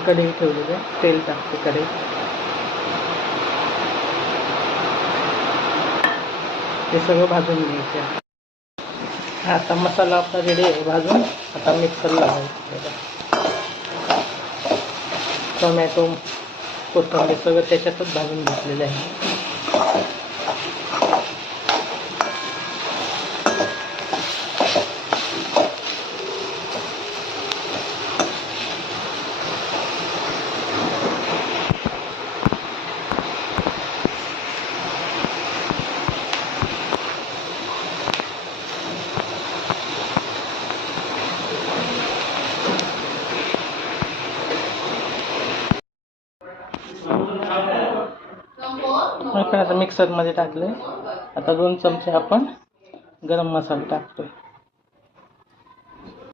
असं कढई ठेवलेलं आहे, तेल टाकते कढई. हे सगळं भाजून घ्यायचं. आता मसाला आपला रेडी आहे भाजून. आता मिक्सर लावायचं. टोमॅटो कोथिंबीर सगळं त्याच्यातच भाजून घेतलेलं आहे. आपण आता मिक्सरमध्ये टाकले. आता 2 चमचे आपण गरम मसाला टाकतोय.